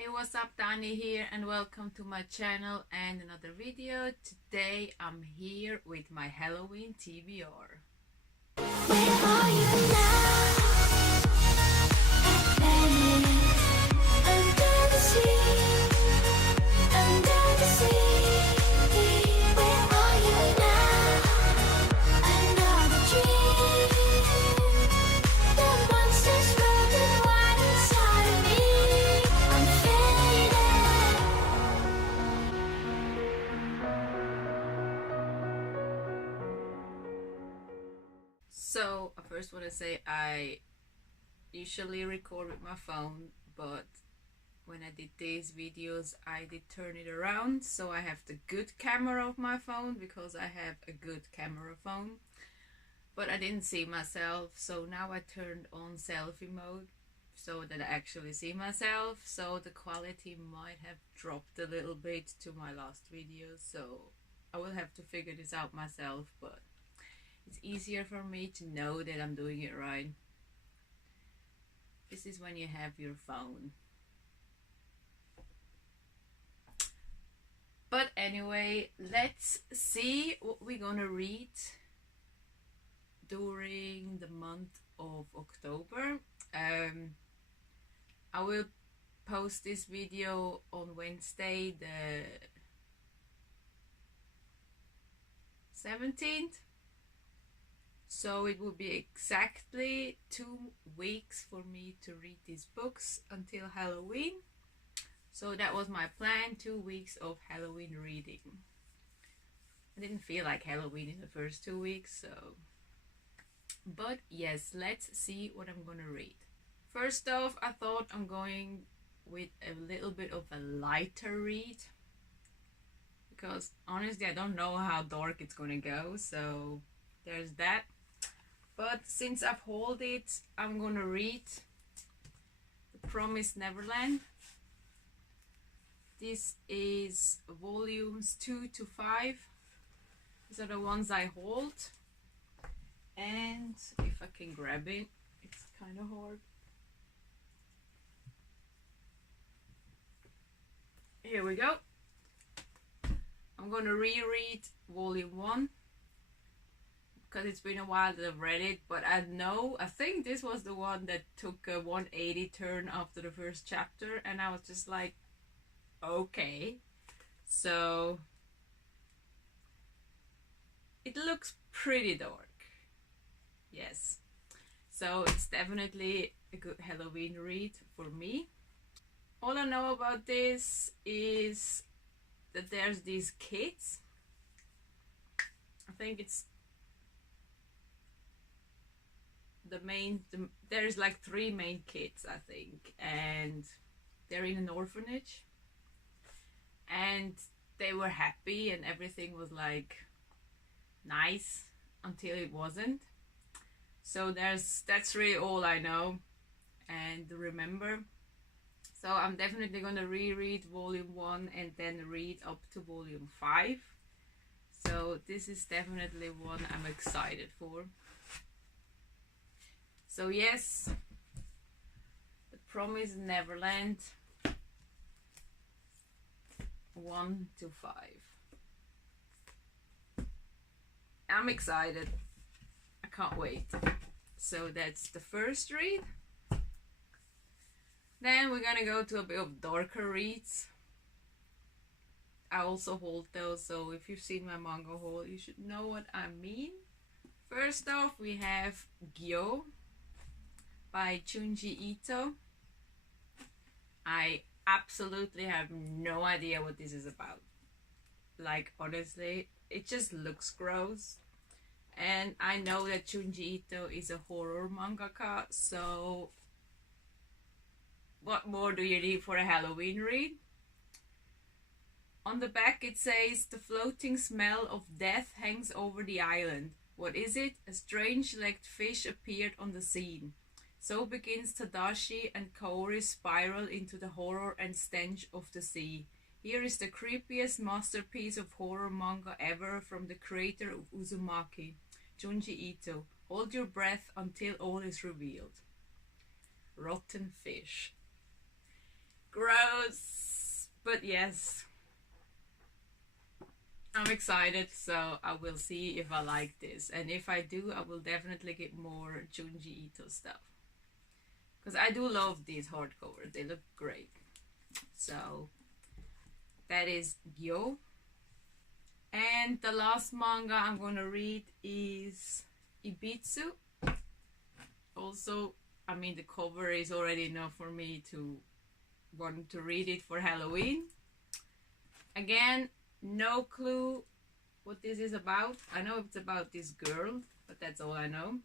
Hey, what's up? Dani here and welcome to my channel and another video. Today I'm here with my Halloween TBR. Where are you now? Under the sea, under the sea. Where are you now? Another dream. The monsters running wild inside of me. I'm faded. So I first want to say I usually record with my phone, but when I did these videos I did turn it around, so I have the good camera of my phone because I have a good camera phone, but I didn't see myself, so now I turned on selfie mode so that I actually see myself, so the quality might have dropped a little bit to my last video, so I will have to figure this out myself, but it's easier for me to know that I'm doing it right. This is when you have your phone. But anyway, let's see what we're gonna read during the month of October. I will post this video on Wednesday the 17th. So it will be exactly 2 weeks for me to read these books until Halloween. So that was my plan, 2 weeks of Halloween reading. I didn't feel like Halloween in the first 2 weeks, so. But yes, let's see what I'm gonna read. First off, I thought I'm going with a little bit of a lighter read, because honestly I don't know how dark it's gonna go, so there's that. But since I've hauled it, I'm gonna read The Promised Neverland. This is volumes 2 to 5. These are the ones I hold. And if I can grab it, it's kind of hard. Here we go. I'm gonna reread volume 1. Because it's been a while that I've read it, but I think this was the one that took a 180 turn after the first chapter, and I was just like, okay. So it looks pretty dark, yes. So it's definitely a good Halloween read for me. All I know about this is that there's these kids. I think it's there's like 3 main kids, I think, and they're in an orphanage, and they were happy and everything was like nice until it wasn't. So that's really all I know and remember. So I'm definitely gonna reread volume 1 and then read up to volume 5. So this is definitely one I'm excited for. So yes, The Promised Neverland 1 to 5. I'm excited. I can't wait. So that's the first read. Then we're gonna go to a bit of darker reads. I also hold those, so if you've seen my manga haul, you should know what I mean. First off, we have Gyo by Junji Ito. I absolutely have no idea what this is about. Like, honestly, it just looks gross. And I know that Junji Ito is a horror mangaka, so what more do you need for a Halloween read? On the back it says, "The floating smell of death hangs over the island. What is it? A strange-legged fish appeared on the scene. So begins Tadashi and Kaori's spiral into the horror and stench of the sea. Here is the creepiest masterpiece of horror manga ever from the creator of Uzumaki, Junji Ito. Hold your breath until all is revealed." Rotten fish. Gross. But yes, I'm excited, so I will see if I like this. And if I do, I will definitely get more Junji Ito stuff. Because I do love these hardcovers, they look great. So that is Gyo. And the last manga I'm gonna read is Ibitsu. Also, I mean, the cover is already enough for me to want to read it for Halloween. Again, no clue what this is about. I know it's about this girl, but that's all I know.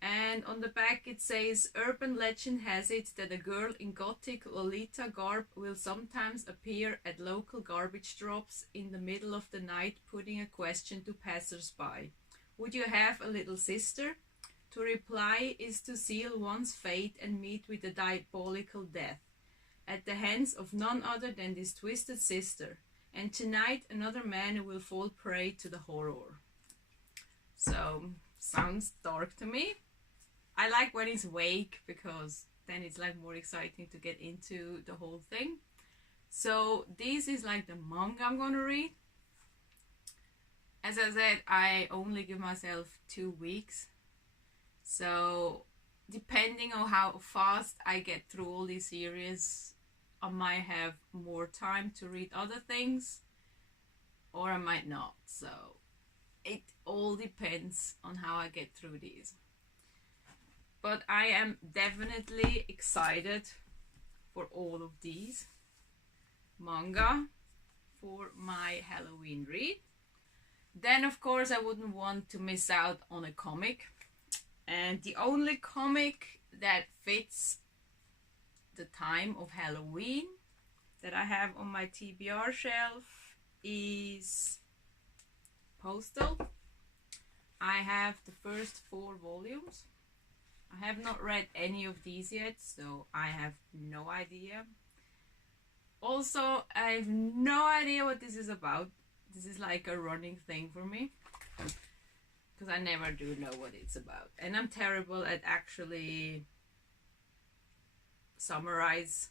And on the back it says, urban legend has it that a girl in gothic Lolita garb will sometimes appear at local garbage drops in the middle of the night, putting a question to passers-by. Would you have a little sister? To reply is to seal one's fate and meet with a diabolical death at the hands of none other than this twisted sister. And tonight another man will fall prey to the horror. So, sounds dark to me. I like when it's vague because then it's like more exciting to get into the whole thing. So this is like the manga I'm gonna read. As I said, I only give myself 2 weeks. So depending on how fast I get through all these series, I might have more time to read other things or I might not. So it all depends on how I get through these. But I am definitely excited for all of these manga for my Halloween read. Then of course I wouldn't want to miss out on a comic. And the only comic that fits the time of Halloween that I have on my TBR shelf is Postal. I have the first 4 volumes. I have not read any of these yet, so I have no idea. Also, I have no idea what this is about. This is like a running thing for me, because I never do know what it's about. And I'm terrible at actually summarize.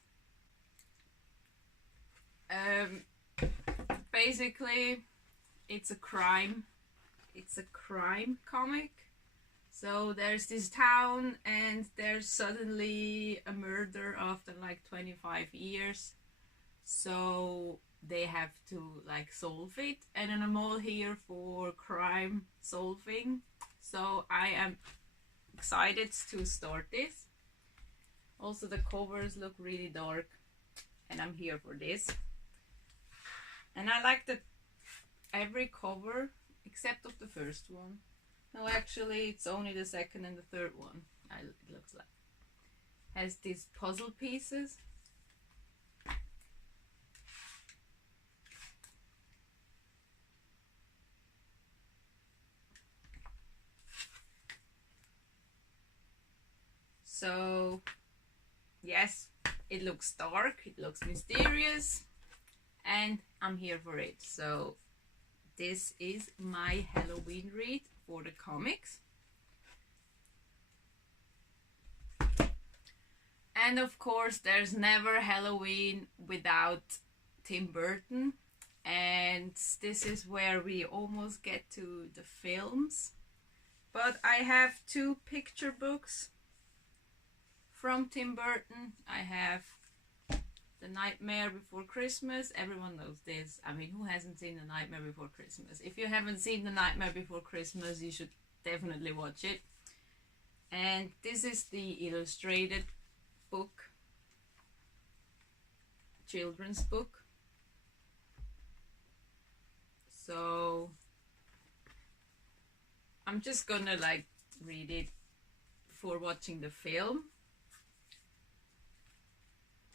Basically, it's a crime. It's a crime comic. So there's this town and there's suddenly a murder after like 25 years. So they have to like solve it. And then I'm all here for crime solving. So I am excited to start this. Also the covers look really dark and I'm here for this. And I like that every cover except of the first one. No, actually, it's only the second and the third one. It looks like has these puzzle pieces. So, yes, it looks dark. It looks mysterious, and I'm here for it. So, this is my Halloween read for the comics. And of course there's never Halloween without Tim Burton, and this is where we almost get to the films. But I have 2 picture books from Tim Burton. I have The Nightmare Before Christmas. Everyone knows this. I mean, who hasn't seen The Nightmare Before Christmas? If you haven't seen The Nightmare Before Christmas, you should definitely watch it. And this is the illustrated book, children's book. So I'm just gonna like read it before watching the film,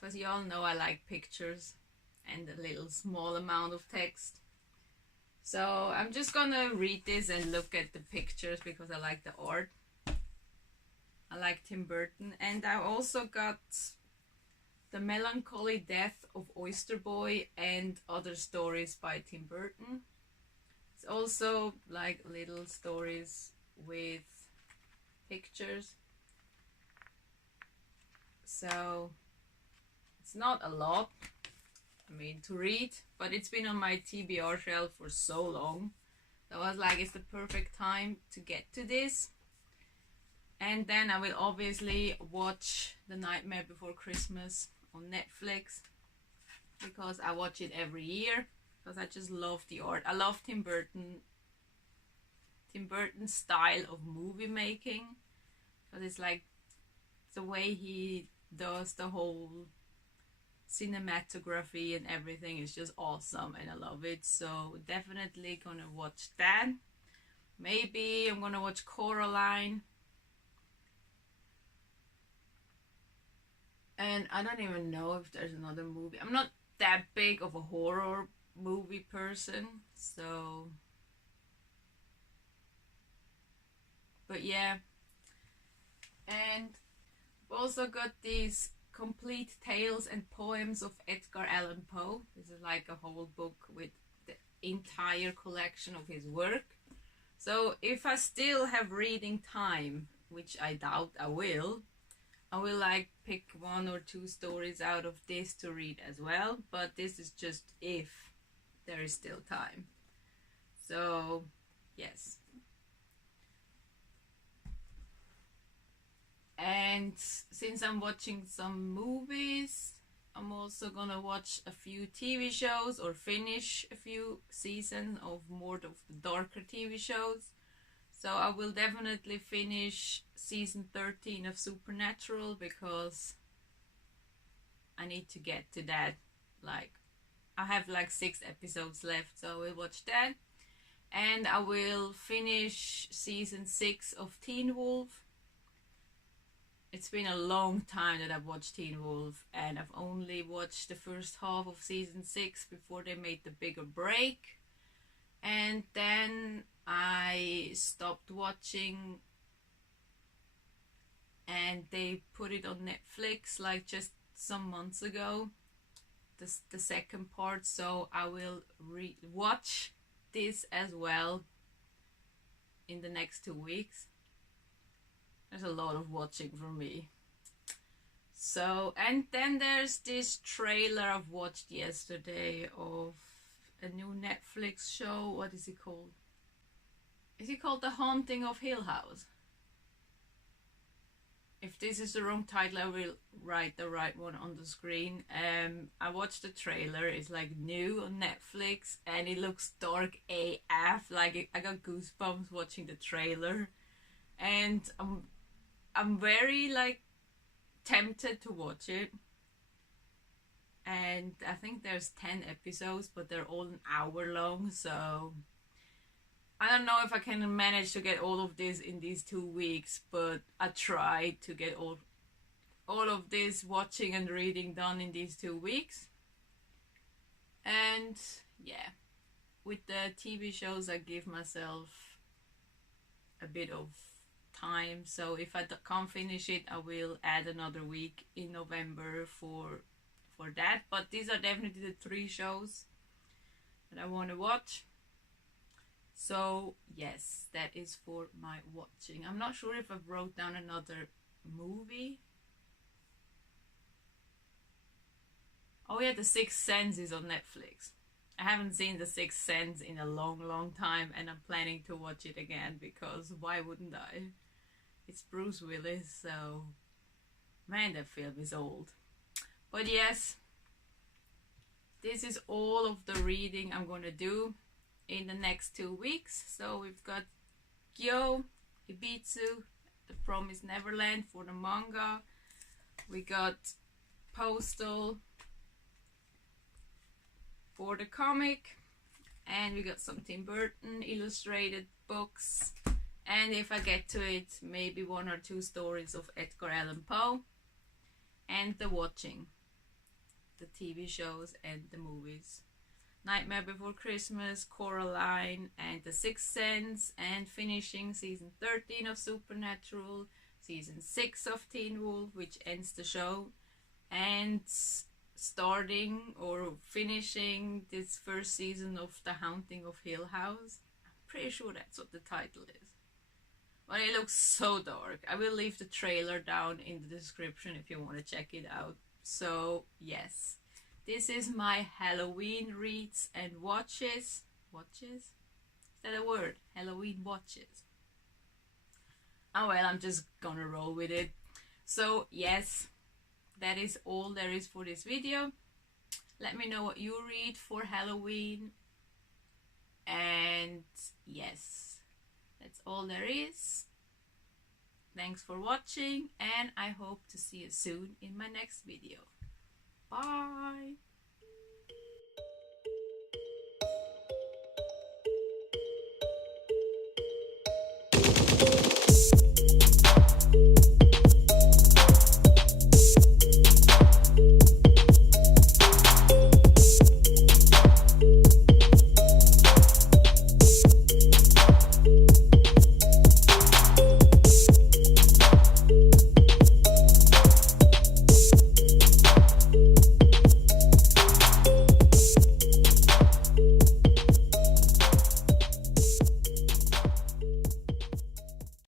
because you all know I like pictures and a little small amount of text. So I'm just gonna read this and look at the pictures because I like the art. I like Tim Burton. And I also got The Melancholy Death of Oyster Boy and Other Stories by Tim Burton. It's also like little stories with pictures. So It's not a lot, I mean, to read, but it's been on my TBR shelf for so long. So I was like, it's the perfect time to get to this. And then I will obviously watch The Nightmare Before Christmas on Netflix, because I watch it every year, because I just love the art. I love Tim Burton's style of movie making, because it's like the way he does the whole cinematography and everything is just awesome, and I love it. So definitely gonna watch that. Maybe I'm gonna watch Coraline. And I don't even know if there's another movie. I'm not that big of a horror movie person, so. But yeah. And I've also got these complete tales and poems of Edgar Allan Poe. This is like a whole book with the entire collection of his work. So if I still have reading time, which I doubt I will like pick 1 or 2 stories out of this to read as well. But this is just if there is still time. So yes. And since I'm watching some movies, I'm also gonna watch a few TV shows, or finish a few seasons of more of the darker TV shows. So I will definitely finish season 13 of Supernatural, because I need to get to that. Like, I have like 6 episodes left, so I will watch that. And I will finish season 6 of Teen Wolf. It's been a long time that I've watched Teen Wolf, and I've only watched the first half of season 6 before they made the bigger break. And then I stopped watching, and they put it on Netflix like just some months ago, the second part. So I will watch this as well in the next 2 weeks. There's a lot of watching for me. So, and then there's this trailer I've watched yesterday of a new Netflix show. What is it called? Is it called The Haunting of Hill House? If this is the wrong title, I will write the right one on the screen. I watched the trailer. It's like new on Netflix, and it looks dark AF. Like, I got goosebumps watching the trailer, and I'm very like tempted to watch it. And I think there's 10 episodes, but they're all an hour long, so I don't know if I can manage to get all of this in these 2 weeks, but I tried to get all of this watching and reading done in these 2 weeks. And yeah, with the TV shows, I give myself a bit of time. So if I can't finish it, I will add another week in November for that. But these are definitely the 3 shows that I want to watch. So yes, that is for my watching. I'm not sure if I wrote down another movie. Oh yeah, The Sixth Sense is on Netflix. I haven't seen The Sixth Sense in a long time, and I'm planning to watch it again, because why wouldn't I? It's Bruce Willis, so man, that film is old. But yes, this is all of the reading I'm gonna do in the next 2 weeks. So we've got Gyo, Ibitsu, The Promised Neverland for the manga. We got Postal for the comic, and we got some Tim Burton illustrated books, and if I get to it, maybe 1 or 2 stories of Edgar Allan Poe, and the watching, the TV shows and the movies. Nightmare Before Christmas, Coraline, and The Sixth Sense, and finishing season 13 of Supernatural, season 6 of Teen Wolf, which ends the show, and starting or finishing this first season of The Haunting of Hill House. I'm pretty sure that's what the title is. But it looks so dark. I will leave the trailer down in the description if you want to check it out. So yes, this is my Halloween reads and watches. Watches? Is that a word? Halloween watches. Oh well, I'm just gonna roll with it. So yes, that is all there is for this video. Let me know what you read for Halloween. And yes, that's all there is. Thanks for watching, and I hope to see you soon in my next video. Bye!